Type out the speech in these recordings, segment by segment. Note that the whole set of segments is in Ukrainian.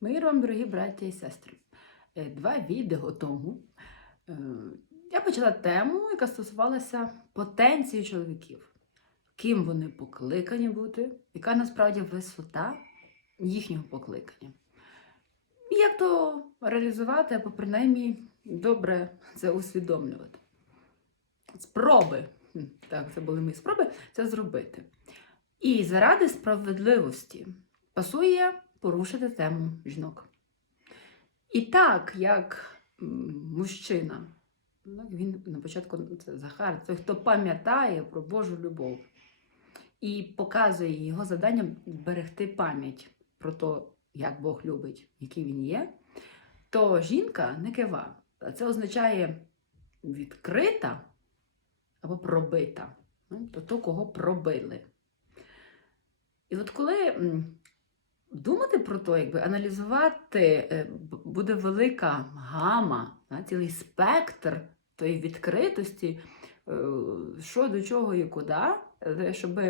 Мир вам, дорогі браття і сестри. Е, Два відео тому е, я почала тему, яка стосувалася потенції чоловіків. Ким вони покликані бути, яка насправді висота їхнього покликання. Як то реалізувати, або принаймні добре це усвідомлювати. Спроби, так, це були мої спроби це зробити. І заради справедливості пасує порушити тему жінок. І так, як мужчина, ну, він на початку ну, це Захар, той, хто пам'ятає про Божу любов і показує його завданням берегти пам'ять про те, як Бог любить, який він є, то жінка не кива. А це означає відкрита або пробита. Ну, То то, кого пробили. І от коли думати про те, якби аналізувати, е, буде велика гама, цілий спектр тої відкритості, е, що до чого і куди, щоб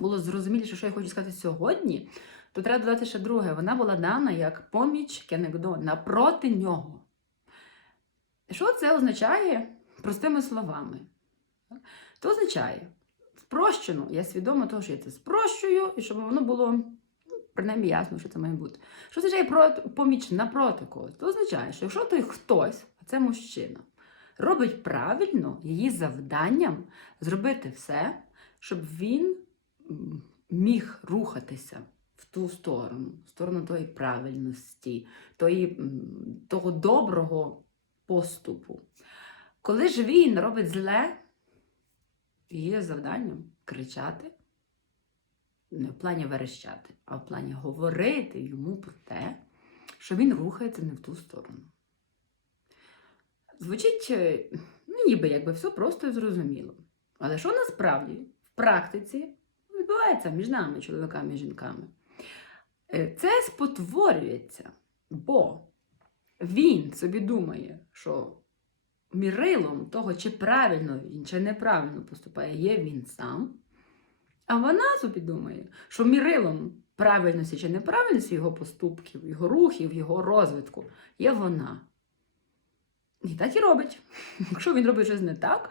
було зрозуміліше, що я хочу сказати сьогодні, то треба додати ще друге. Вона була дана як поміч Кенегдо напроти нього. Що це означає простими словами? Це означає, спрощено, я свідома того, що я це спрощую, і щоб воно було принаймні ясно, що це має бути. Що означає про, поміч напроти когось? Це означає, що якщо той хтось, а це мужчина, робить правильно її завданням зробити все, щоб він міг рухатися в ту сторону, в сторону тої правильності, тої, того доброго поступу. Коли ж він робить зле, її завданням кричати, не в плані верещати, а в плані говорити йому про те, що він рухається не в ту сторону. Звучить, е, ну, ніби якби все просто і зрозуміло. Але що насправді в практиці відбувається між нами, чоловіками і жінками? Е, Це спотворюється, бо він собі думає, що мірилом того, чи правильно він, чи неправильно поступає, є він сам. А вона собі думає, що мірилом правильності чи неправильності його поступків, його рухів, його розвитку є вона. І так і робить. Якщо він робить щось не так,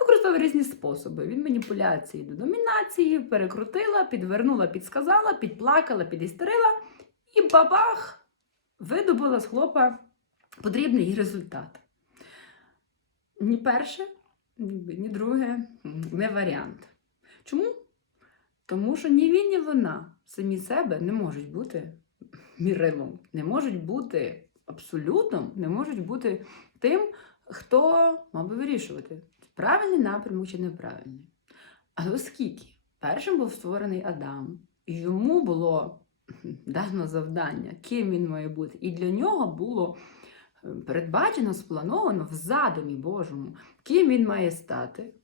використовує різні способи. Він маніпуляції до домінації, перекрутила, підвернула, підсказала, підплакала, підістерила і бабах! Видобула з хлопа потрібний їй результат. Ні перше, ні друге не варіант. Чому? Тому що ні він, ні вона самі себе не можуть бути мірилом, не можуть бути абсолютно, не можуть бути тим, хто мав би вирішувати, правильний напрямок чи неправильний. Але оскільки першим був створений Адам, і йому було дано завдання, ким він має бути, і для нього було е, передбачено, сплановано в задумі Божому, ким він має стати.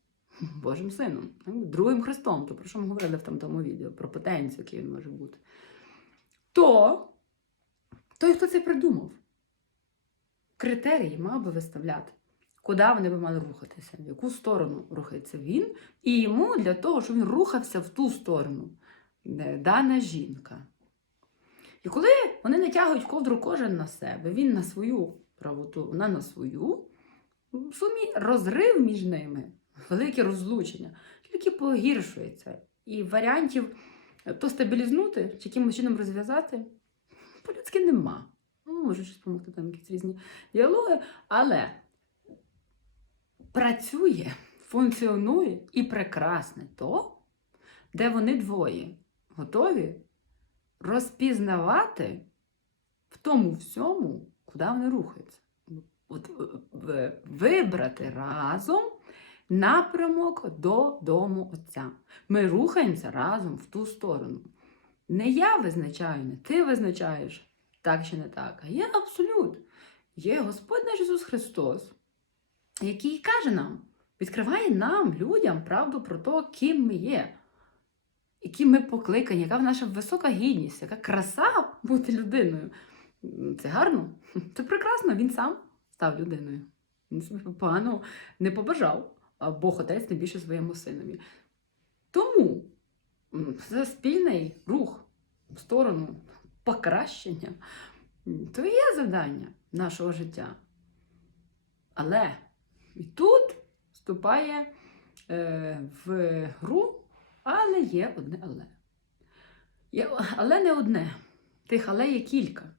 Божим сином, другим Христом, то про що ми говорили в тому відео, про потенцію, який він може бути. То той, хто це придумав, критерії мав би виставляти, куди вони би мали рухатися, в яку сторону рухається він, і йому для того, щоб він рухався в ту сторону, де дана жінка. І коли вони натягують ковдру кожен на себе, він на свою правоту, вона на свою, в сумі розрив між ними, велике розлучення, тільки погіршується. І варіантів то стабілізнути чи якимось чином розв'язати по-людськи нема. Ну, може щось допомогти, там якісь різні діалоги, але працює, функціонує і прекрасне то, де вони двоє готові розпізнавати в тому всьому, куди вони рухаються. От, е, е, вибрати разом напрямок до дому Отця. Ми рухаємося разом в ту сторону. Не я визначаю, не ти визначаєш так чи не так, а є абсолют. Є Господь наш Ісус Христос, який каже нам, відкриває нам, людям, правду про те, ким ми є, які ми покликані, яка наша висока гідність, яка краса бути людиною. Це гарно, це прекрасно, він сам став людиною. Він собі погано не побажав, Бог Отець тим більше своєму синові. Тому це спільний рух в сторону покращення, то є завдання нашого життя. Але і тут вступає е, в гру, але є одне але. Є, але не одне. Тих але є кілька.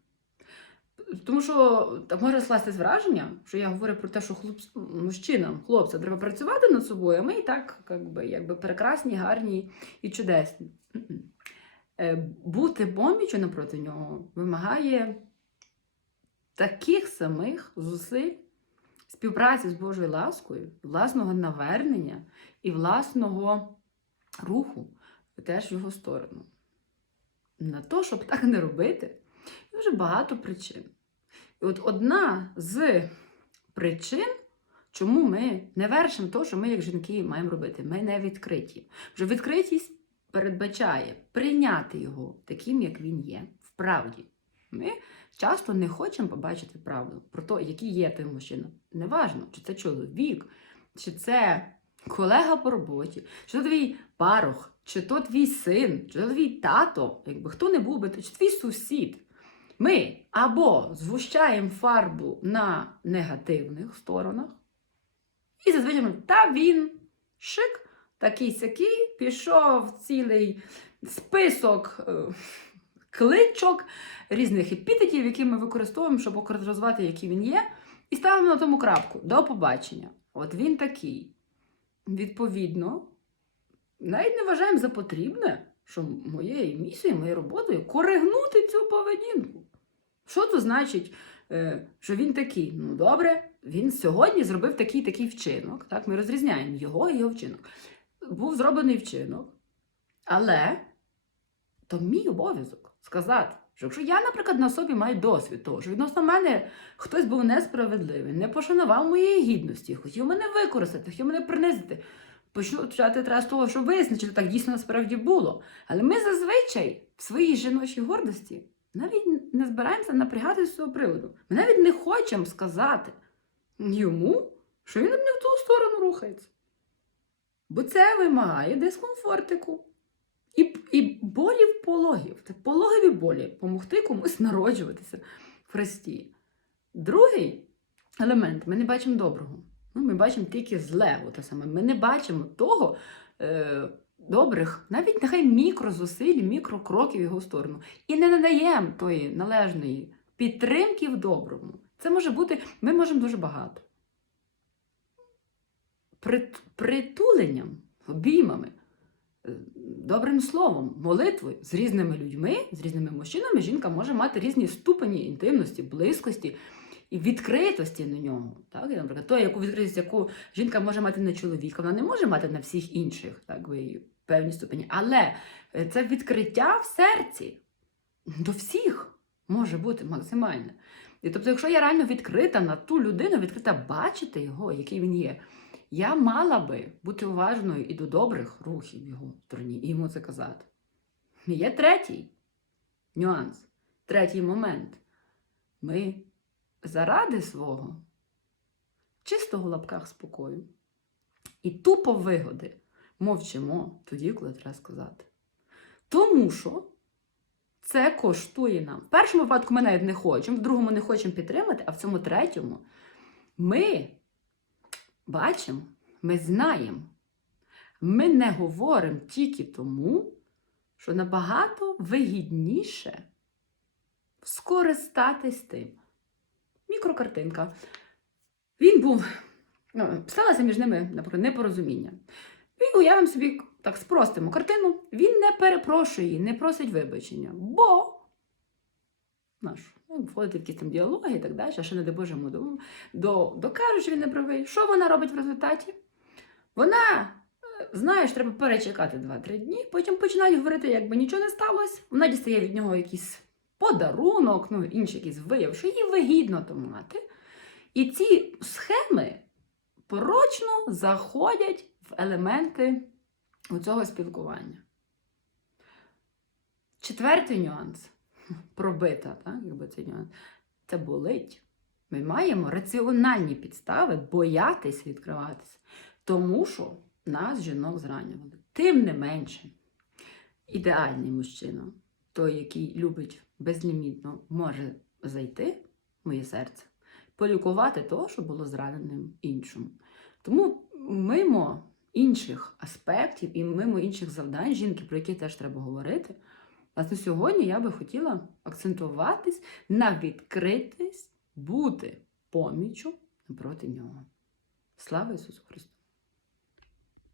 Тому що так може скластись враження, що я говорю про те, що хлопц, мужчинам, хлопцям треба працювати над собою, а ми і так как би, якби, прекрасні, гарні і чудесні. Е, Бути помічю напроти нього вимагає таких самих зусиль, співпраці з Божою ласкою, власного навернення і власного руху теж в його сторону. На те, щоб так не робити, дуже багато причин. І от одна з причин, чому ми не вершимо те, що ми, як жінки, маємо робити, ми не відкриті. Вже відкритість передбачає прийняти його таким, як він є, в правді. Ми часто не хочемо побачити правду про те, який є той мужчина. Неважно, чи це чоловік, чи це колега по роботі, чи то твій парох, чи то твій син, чи то твій тато, якби хто не був би, чи твій сусід. Ми або згущаємо фарбу на негативних сторонах, і зазвичай та він шик, такий сякий, пішов цілий список е, кличок, різних епітетів, які ми використовуємо, щоб охарактеризувати, який він є, і ставимо на тому крапку. До побачення. От він такий. Відповідно, навіть не вважаємо за потрібне, що моєю місією, моєю роботою коригнути цю поведінку. Що це значить, е, що він такий? Ну, добре, він сьогодні зробив такий такий вчинок. Так, ми розрізняємо його і його вчинок. Був зроблений вчинок, але то мій обов'язок сказати, що якщо я, наприклад, на собі маю досвід того, що відносно мене хтось був несправедливий, не пошанував моєї гідності, хотів мене використати, хотів мене принизити. Почну почати треба з того, що визначити, так дійсно насправді було. Але ми зазвичай в своїй жіночій гордості навіть не збираємося напрягати з цього приводу. Ми навіть не хочемо сказати йому, що він не в ту сторону рухається. Бо це вимагає дискомфортику. І, і болів пологів. Це пологові болі помогти комусь народжуватися в Христі. Другий елемент ми не бачимо доброго. Ну, Ми бачимо тільки зле. Оте саме. Ми не бачимо того е, добрих, навіть нехай мікрозусиль, мікрокроків в його сторону. І не надаємо тої належної підтримки в доброму. Це може бути, ми можемо дуже багато. Прит- Притуленням, обіймами, е, добрим словом, молитвою з різними людьми, з різними мужчинами, жінка може мати різні ступені інтимності, близькості і відкритості на нього. Так? І, наприклад, то, яку відкритість, яку жінка може мати на чоловіка, вона не може мати на всіх інших, так би, і певні ступені. Але е, це відкриття в серці до всіх може бути максимальне. І тобто, якщо я реально відкрита на ту людину, відкрита бачити його, який він є, я мала би бути уважною і до добрих рухів його стороні, і йому це казати. Є третій нюанс, третій момент. Ми заради свого чистого лапках спокою і тупо вигоди мовчимо тоді, коли треба сказати. Тому що це коштує нам. В першому випадку ми навіть не хочемо, в другому не хочемо підтримати, а в цьому третьому ми бачимо, ми знаємо. Ми не говоримо тільки тому, що набагато вигідніше скористатись тим. Мікрокартинка. Він був, ну, сталося між ними, наприклад, непорозуміння. І уявимо собі, так спростимо картину, він не перепрошує не просить вибачення, бо наш, ну, входить в якісь там діалоги і так далі, а ще не дай Боже до, до, докажуть, що він не правий. Що вона робить в результаті? Вона, е, знаєш, треба перечекати 2-3 дні, потім починають говорити, якби нічого не сталося. Вона дістає від нього якийсь подарунок, ну, інший якийсь вияв, що їй вигідно то мати. І ці схеми порочно заходять в елементи цього спілкування. Четвертий нюанс пробита, так, якби цей нюанс, це болить. Ми маємо раціональні підстави боятись відкриватися, тому що нас, жінок, зранювали. Тим не менше, ідеальний мужчина, той, який любить безлімітно може зайти в моє серце, полікувати того, що було зраненим іншому. Тому мимо інших аспектів і мимо інших завдань жінки, про які теж треба говорити. Власне, сьогодні я би хотіла акцентуватись на відкритість бути помічю напроти нього. Слава Ісусу Христу!